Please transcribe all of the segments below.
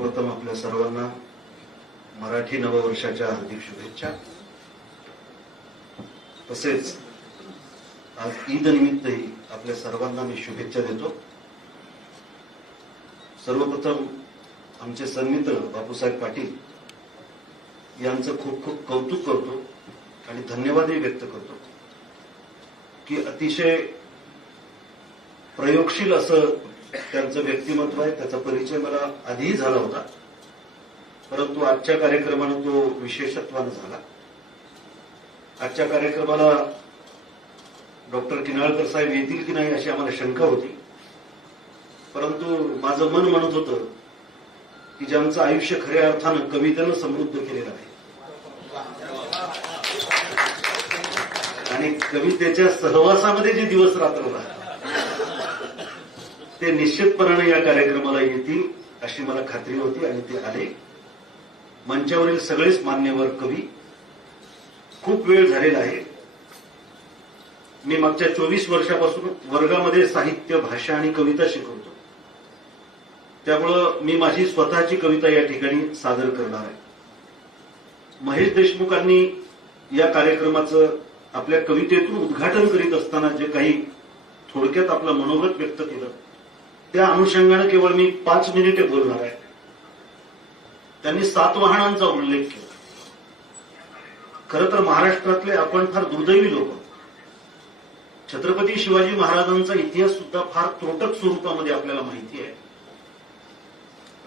सर्वप्रथम आपल्या सर्वांना मराठी नववर्षाच्या हार्दिक शुभेच्छा. तसेच आज ईद निमित्तही आपल्या सर्वांना मी शुभेच्छा देतो. सर्वप्रथम आमचे सन्मित्र बापूसाहेब पाटील यांचं खूप खूप कौतुक करतो आणि धन्यवादही व्यक्त करतो की अतिशय प्रयोगशील असं त्यांचं व्यक्तिमत्व आहे त्याचा परिचय मला आधीही झाला होता. परंतु आजच्या कार्यक्रमानं तो विशेषत्वानं झाला. आजच्या कार्यक्रमाला डॉक्टर किनाळकर साहेब येतील की नाही अशी आम्हाला शंका होती. परंतु माझं मन म्हणत होतं की ज्यांचं आयुष्य खऱ्या अर्थानं कवितेनं समृद्ध केलेलं आहे. आणि कवितेच्या सहवासामध्ये जे दिवस रात्र राहतात ते निश्चितपणाने या कार्यक्रमाला येतील अशी मला खात्री होती आणि ते आले. मंचावरील सगळेच मान्यवर कवी. खूप वेळ झालेला आहे. मी मागच्या चोवीस वर्षापासून वर्गामध्ये साहित्य भाषा आणि कविता शिकवतो. त्यामुळं मी माझी स्वतःची कविता या ठिकाणी सादर करणार आहे. महेश देशमुखांनी या कार्यक्रमाचं आपल्या कवितेतून उद्घाटन करीत असताना जे काही थोडक्यात आपलं मनोगत व्यक्त केलं त्या अनुषंगाने केवळ मी पाच मिनिटे बोलणार आहे. त्यांनी सातवाहनांचा उल्लेख केला. खरं तर महाराष्ट्रातले आपण फार दुर्दैवी लोक. छत्रपती शिवाजी महाराजांचा इतिहास सुद्धा फार त्रोटक स्वरूपामध्ये आपल्याला माहिती आहे.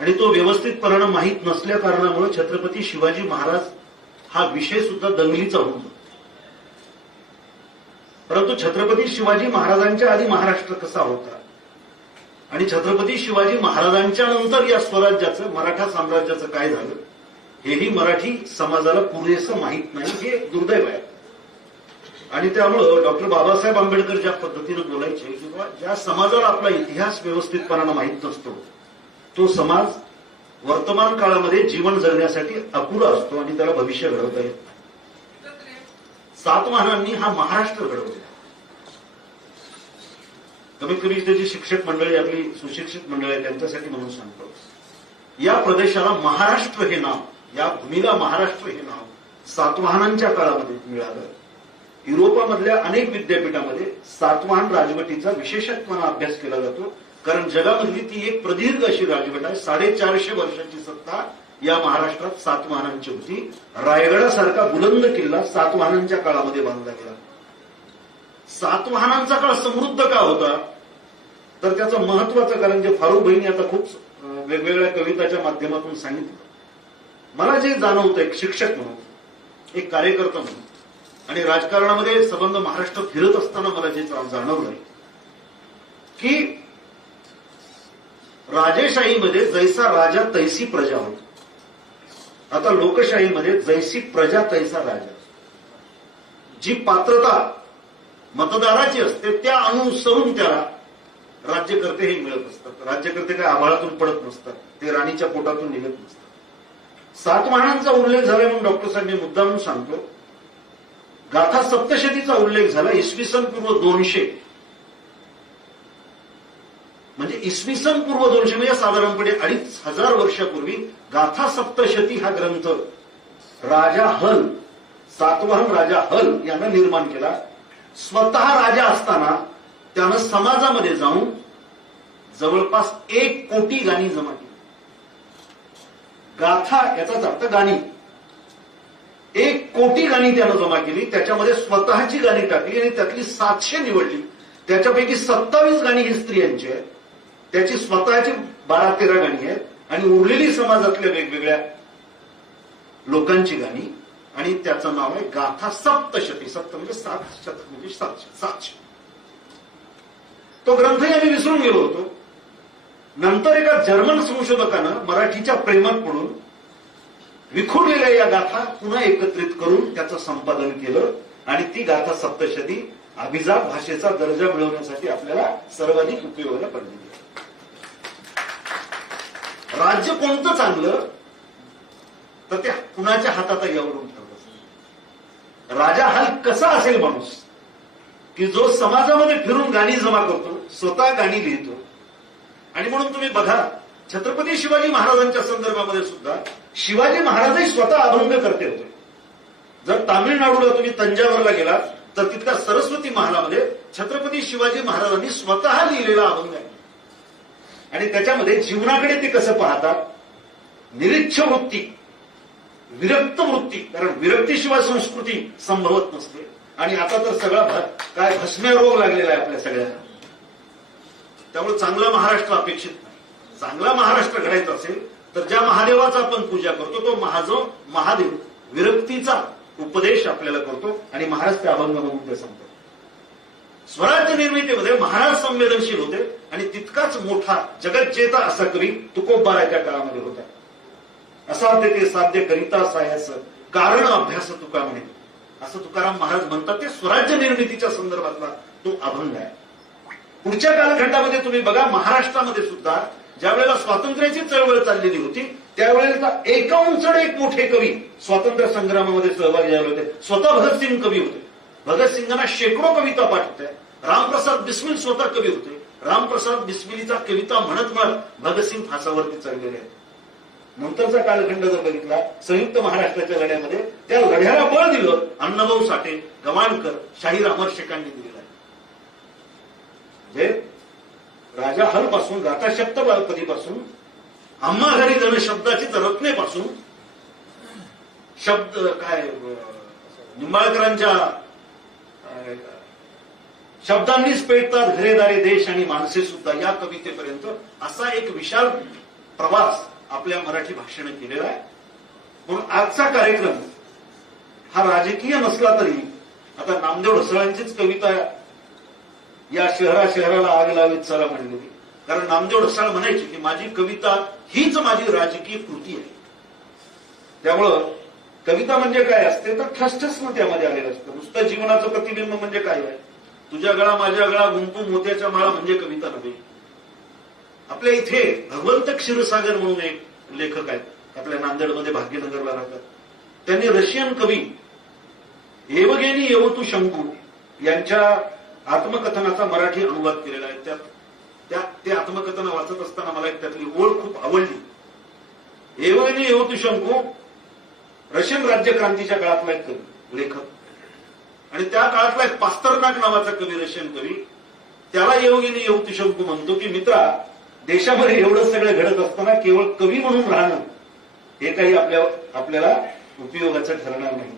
आणि तो व्यवस्थितपणानं माहीत नसल्या कारणामुळे छत्रपती शिवाजी महाराज हा विषय सुद्धा दंगलीचा होऊन परंतु छत्रपती शिवाजी महाराजांच्या आधी महाराष्ट्र कसा होता? आणि छत्रपती शिवाजी महाराजांच्या नंतर या स्वराज्याचं मराठा साम्राज्याचं काय झालं? हेही मराठी समाजाला पुरेसं माहीत नाही हे दुर्दैव आहे. आणि त्यामुळं डॉक्टर बाबासाहेब आंबेडकर ज्या पद्धतीनं बोलायचे किंवा ज्या समाजाला आपला इतिहास व्यवस्थितपणानं माहीत नसतो तो समाज वर्तमान काळामध्ये जीवन जगण्यासाठी अपुरा असतो आणि त्याला भविष्य घडवता येत सातवाहनांनी हा महाराष्ट्र घडवला कमीत कमी त्याची शिक्षक मंडळी आपली सुशिक्षित मंडळी आहे त्यांच्यासाठी म्हणून सांगतो. या प्रदेशाला महाराष्ट्र हे नाव या भूमीला महाराष्ट्र हे नाव सातवाहनांच्या काळामध्ये मिळालं. युरोपामधल्या अनेक विद्यापीठामध्ये सातवाहन राजवटीचा विशेषत्वानं अभ्यास केला जातो कारण जगामधली ती एक प्रदीर्घ अशी राजवट आहे. साडेचारशे वर्षाची सत्ता या महाराष्ट्रात सातवाहनांची होती. रायगडासारखा बुलंद किल्ला सातवाहनांच्या काळामध्ये बांधला गेला. सातवाहनांचा काळ समृद्ध का होता? तर त्याचं महत्वाचं कारण जे फारुख बहिणी आता खूप वेगवेगळ्या कविताच्या माध्यमातून सांगितलं. मला जे जाणवतं एक शिक्षक म्हणून एक कार्यकर्ता म्हणून आणि राजकारणामध्ये संबंध महाराष्ट्र फिरत असताना मला जे जाणवलं की राजेशाहीमध्ये जैसा राजा तैसी प्रजा होती. आता लोकशाहीमध्ये जैसी प्रजा तैसा राजा. जी पात्रता मतदाराची असते त्या अनुसरून त्याला राज्यकर्ते हे मिळत असतात राज्यकर्ते काय आभाळातून पडत नसतात ते राणीच्या पोटातून निघत नसतात. सातवाहनांचा उल्लेख झाला म्हणून डॉक्टर साहेब मुद्दामून मुद्दा म्हणून सांगतो. गाथा सप्तशतीचा उल्लेख झाला इसवी सन पूर्व दोनशे. म्हणजे इसवी सन पूर्व दोनशे म्हणजे साधारणपणे अडीच हजार वर्षापूर्वी गाथा सप्तशती हा ग्रंथ राजा हल सातवाहन राजा हल यांना निर्माण केला. स्वतः राजा असताना त्यानं समाजामध्ये जाऊन जवळपास एक कोटी गाणी जमा केली. गाथा याचाच अर्थ गाणी. एक कोटी गाणी त्यानं जमा केली त्याच्यामध्ये स्वतःची गाणी टाकली आणि त्यातली सातशे निवडली. त्याच्यापैकी सत्तावीस गाणी ही स्त्रियांची आहेत. त्याची स्वतःची बारा तेरा गाणी आहेत आणि उरलेली समाजातल्या वेगवेगळ्या लोकांची गाणी आणि त्याचं नाव आहे गाथा सप्तशती. सप्त म्हणजे सात शतक म्हणजे सातशे सातशे तो ग्रंथही आम्ही विसरून गेलो होतो. नंतर एका जर्मन संशोधकानं मराठीच्या प्रेमात पडून विखुरलेल्या या गाथा पुन्हा एकत्रित करून त्याचं संपादन केलं आणि ती गाथा सप्तशती अभिजात भाषेचा दर्जा मिळवण्यासाठी आपल्याला सर्वाधिक उपयोगाला पडलेली राज्य कोणतं चांगलं? तर ते कुणाच्या हातात यावरून ठरत राजा हा कसा असेल माणूस? की जो समाजामध्ये फिरून गाणी जमा करतो स्वतः गाणी लिहितो. आणि म्हणून तुम्ही बघा छत्रपती शिवाजी महाराजांच्या संदर्भामध्ये सुद्धा शिवाजी महाराजही स्वतः अभंग करते होते. जर तामिळनाडूला तुम्ही तंजावरला गेला तर तिथल्या सरस्वती महालामध्ये छत्रपती शिवाजी महाराजांनी स्वतः लिहिलेला अभंग आहे. आणि त्याच्यामध्ये जीवनाकडे ते कसं पाहतात? निरीक्ष वृत्ती विरक्त वृत्ती कारण विरक्तीशिवाय संस्कृती संभवत नसते. आणि आता तर सगळा भ- काय भस्म्य रोग लागलेला आहे आपल्या सगळ्यांना. त्यामुळे चांगला महाराष्ट्र अपेक्षित नाही. चांगला महाराष्ट्र घडायचा असेल तर ज्या महादेवाचा आपण पूजा करतो तो महाजो महादेव विरक्तीचा उपदेश आपल्याला करतो आणि महाराज ते अभंग म्हणून सांगतो स्वराज्य निर्मितीमध्ये महाराज संवेदनशील होते आणि तितकाच मोठा जगज्जेता असा कवी तुकोबाराच्या काळामध्ये होता. असाध्य ते साध्य करिता सायास कारण अभ्यास तुका म्हणे असं तुकाराम महाराज म्हणतात ते स्वराज्य निर्मितीच्या संदर्भातला तो अभंग आहे. पुढच्या कालखंडामध्ये तुम्ही बघा महाराष्ट्रामध्ये सुद्धा ज्या वेळेला स्वातंत्र्याची चळवळ चाललेली होती त्यावेळेला एकावन्न एक मोठे कवी स्वातंत्र्य संग्रामामध्ये सहभागी झाले होते. स्वतः भगतसिंग कवी होते. भगतसिंगांना शेकडो कविता पाठवत्या रामप्रसाद बिस्मिल स्वतः कवी होते. रामप्रसाद बिस्मिलीचा कविता म्हणत म्हणत भगतसिंग फासावरती चढलेले आहेत. नंतरचा कालखंड जर बघितला संयुक्त महाराष्ट्राच्या लढ्यामध्ये त्या लढ्याला बळ दिलं अण्णाभाऊ साठे गवाणकर शाहीर अमर शेखांनी दिलेलं आहे. म्हणजे राजा हलपासून राता शब्द बालपतीपासून आम्हा घरी जण शब्दाची रत्नेपासून शब्द काय निंबाळकरांच्या शब्दांनीच पेटतात घरेदारे देश आणि माणसे सुद्धा या कवितेपर्यंत असा एक विशाल प्रवास आपल्या मराठी भाषेने केलेला आहे. म्हणून आजचा कार्यक्रम हा राजकीय नसला तरी आता नामदेव ढसळांचीच कविता या शहरा शहराला आग लावीत चला म्हणलेली कारण नामदेव ढसाळ म्हणायची की माझी कविता हीच माझी राजकीय कृती आहे. त्यामुळं कविता म्हणजे काय असते तर ठसठसनं त्यामध्ये आलेलं असतं. नुसतं जीवनाचं प्रतिबिंब म्हणजे काय आहे? तुझ्या गळा माझ्या गळा गुंपू मोत्याच्या माळा म्हणजे कविता नव्हे. आपल्या इथे भगवंत क्षीरसागर म्हणून एक लेखक आहेत. आपल्या नांदेडमध्ये भाग्यनगरला राहतात. त्यांनी रशियन कवी येवगेनी येवतू शंकू यांच्या आत्मकथनाचा मराठी अनुवाद केलेला आहे. त्यात त्या ते आत्मकथन वाचत असताना मला एक त्यातली ओळ खूप आवडली. येवगेनी येवतू शंकू रशियन राज्य क्रांतीच्या काळातला एक कवी लेखक. आणि त्या काळातला एक पास्तरनाक नावाचा कवी रशियन कवी. त्याला येवगिनी येवती शंकू म्हणतो की मित्रा देशामध्ये एवढं सगळं घडत असताना केवळ कवी म्हणून राहणं हे काही आपल्या आपल्याला उपयोगाचं ठरणार नाही.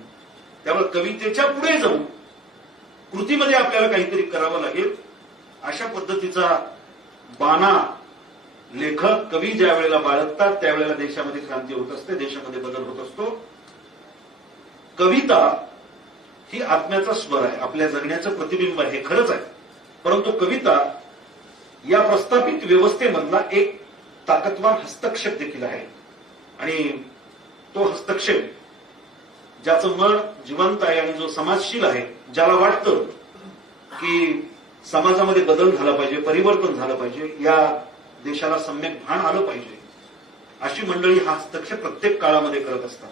त्यामुळे कवितेच्या पुढे जाऊन कृतीमध्ये आपल्याला काहीतरी करावं लागेल. अशा पद्धतीचा बाणा लेखक कवी ज्या वेळेला बाळगतात त्यावेळेला देशामध्ये क्रांती होत असते देशामध्ये बदल होत असतो. कविता ही आत्म्याचा स्वर आहे आपल्या जगण्याचं प्रतिबिंब आहे हे खरंच आहे. परंतु कविता या प्रस्थापित व्यवस्थेमधला एक ताकदवान हस्तक्षेप देखील आहे. आणि तो हस्तक्षेप ज्याचं मन जिवंत आहे आणि जो समाजशील आहे ज्याला वाटतं की समाजामध्ये बदल झाला पाहिजे परिवर्तन झालं पाहिजे या देशाला सम्यक भान आलं पाहिजे अशी मंडळी हा हस्तक्षेप प्रत्येक काळामध्ये करत असतात.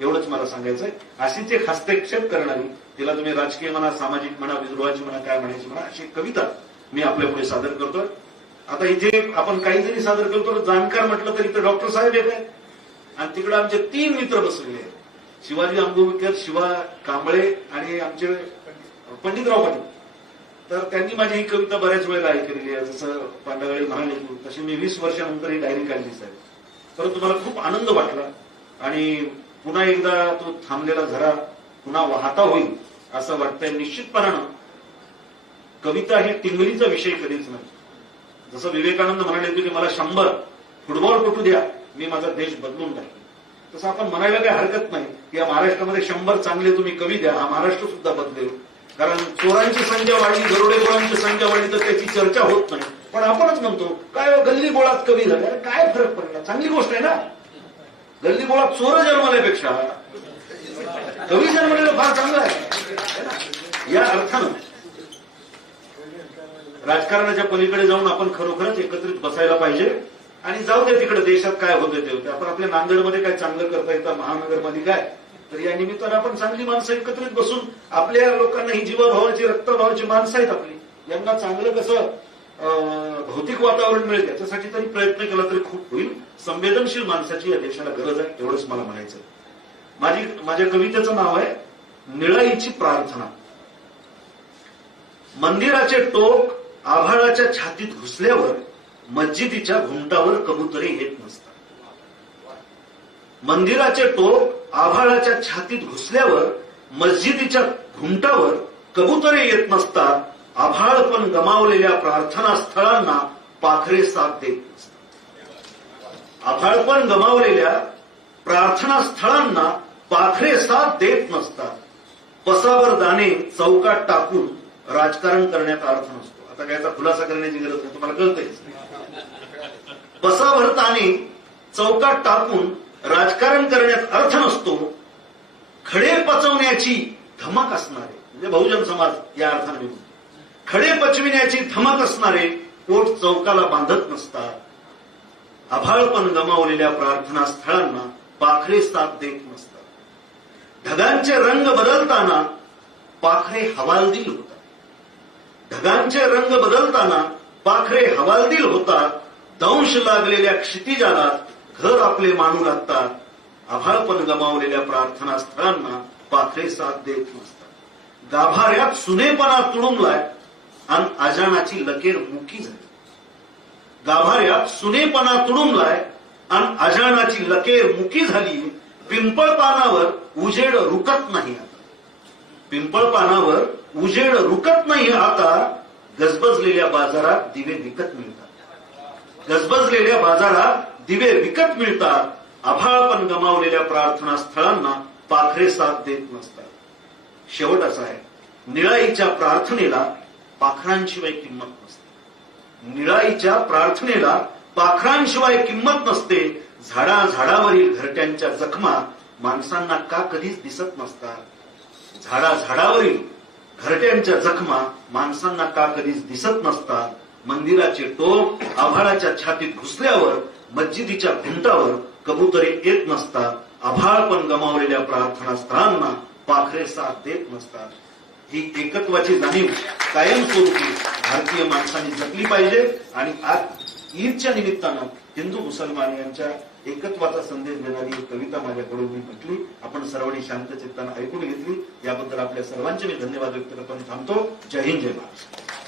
एवढंच मला सांगायचंय अशीच एक हस्तक्षेप करणारी तिला तुम्ही राजकीय म्हणा सामाजिक म्हणा विद्रोहाची म्हणा काय म्हणायची म्हणा अशी कविता मी आपल्या पुढे सादर करतोय. आता इथे आपण काही जरी सादर करतो जाणकार म्हटलं तरी तर डॉक्टर साहेब येत आहे आणि तिकडे आमचे तीन मित्र बसलेले आहेत. शिवाजी आंबोविकर शिवा कांबळे आणि आमचे पंडितराव पाटील. तर त्यांनी माझी ही कविता बऱ्याच वेळेला ऐकलेली आहे. जसं पांडवाळी महालेखू तशी मी वीस वर्षानंतर ही डायरी काढली साहेब. परंतु मला खूप आनंद वाटला. आणि पुन्हा एकदा तो थांबलेला झरा पुन्हा वाहता होईल असं वाटतंय निश्चितपणानं. कविता हे टिंगलीचा विषय कधीच नाही. जसं विवेकानंद म्हणाले होते की मला शंभर फुटबॉल पटू द्या मी माझा देश बदलून टाकेन. तसं आपण म्हणायला काही हरकत नाही की या महाराष्ट्रामध्ये शंभर चांगले तुम्ही कवी द्या हा महाराष्ट्र सुद्धा बदलेल. कारण चोरांची संख्या वाढली दरोडेखोरांची संख्या वाढली तर त्याची चर्चा होत नाही. पण आपणच म्हणतो काय हो, गल्ली गोळात कवी झाले? काय फरक पडला? चांगली गोष्ट आहे ना. गल्ली गोळात चोर जन्मल्यापेक्षा कवी जन्मलेलं फार चांगलं आहे. ना? या अर्थानं राजकारणाच्या पलीकडे जाऊन आपण खरोखरच एकत्रित बसायला पाहिजे. आणि जाऊ दे तिकडे देशात काय होते ते होते. आपण आपल्या नांदेडमध्ये काय चांगलं करता येतं महानगरमध्ये काय? तर या निमित्तानं आपण चांगली माणसं एकत्रित बसून आपल्या लोकांना ही जीवाभावाची रक्तभावाची माणसं आहेत आपली. यांना चांगलं कसं भौतिक वातावरण मिळेल त्याच्यासाठी तरी प्रयत्न केला तरी खूप होईल. संवेदनशील माणसाची या देशाला गरज आहे एवढंच मला म्हणायचं माझी माझ्या कवितेचं नाव आहे निळाईची प्रार्थना. मंदिराचे टोक आभाळाच्या छातीत घुसल्यावर मस्जिदीच्या घुमटावर कबुतरे येत नसतात. मंदिराचे टोक आभाळाच्या छातीत घुसल्यावर मस्जिदीच्या घुमटावर कबुतरे येत नसतात आभाळ पण गमावलेल्या प्रार्थना स्थळांना पाखरे साथ देत नसतात. आभाळ पण गमावलेल्या प्रार्थना स्थळांना पाखरे साथ देत नसतात. पसावर दाणे चौकात टाकून राजकारण करण्यात अर्थ नसतो. आता खुलासा करण्याची गरज नाही तुम्हाला कळतंय. बसा भरताने चौकात टाकून राजकारण करण्यात अर्थ नसतो खडे पचवण्याची धमक असणारे म्हणजे बहुजन समाज या अर्थाने मी म्हणतो. खडे पचविण्याची धमक असणारे पोट चौकाला बांधत नसतात. आभाळपण गमावलेल्या प्रार्थना स्थळांना पाखरे साथ देत नसतात. ढगांचे रंग बदलताना पाखरे हवालदिल होतात. ढगांचे रंग बदलताना पाखरे हवालदिल होतात दंश लागलेल्या क्षितिजाला घर आपले मानू लागतात. आभाळपण गमावलेल्या प्रार्थना स्थळांना पाखरे साथ देत नसतात. गाभाऱ्यात सुनेपणा तुडुंबलाय आणि अजाणाची लकेर मुकी झाली. गाभाऱ्यात सुनेपणा तुडुंबलाय आणि अजाणाची लकेर मुकी झाली. पिंपळ पानावर उजेड रुकत नाही आता. पिंपळ पानावर उजेड रुकत नाही आता गजबजलेल्या बाजारात दिवे विकत मिळतात. गजबजलेल्या बाजारात दिवे विकत मिळतात. आभाळ पण गमावलेल्या प्रार्थना स्थळांना पाखरे साथ देत नसतात. शेवट असा आहे. निळाईच्या प्रार्थनेला पाखरांशिवाय किंमत नसते. निळाईच्या प्रार्थनेला पाखरांशिवाय किंमत नसते. झाडा झाडावरील घरट्यांच्या जखमा माणसांना का कधीच दिसत नसतात? झाडा झाडावरील घरट्यांच्या जखमा माणसांना का कधीच दिसत नसतात मंदिराचे टोप आभाळाच्या छातीत घुसल्यावर मस्जिदीच्या भिंतावर कबुतरे येत नसतात आभाळ पण गमावलेल्या प्रार्थना स्थळांना पाखरे साथ देत नसतात ही एकत्वाची जाणीव कायमस्वरूपी भारतीय माणसांनी जपली पाहिजे आणि आज ईदच्या निमित्तानं हिंदू मुसलमान यांच्या एकत्वाचा संदेश देणारी कविता माझ्याकडून मी म्हटली आपण सर्वांनी शांत चित्तानं ऐकून घेतली. याबद्दल आपल्या सर्वांचे मी धन्यवाद व्यक्त करताना थांबतो. जय हिंद जय महाराष्ट्र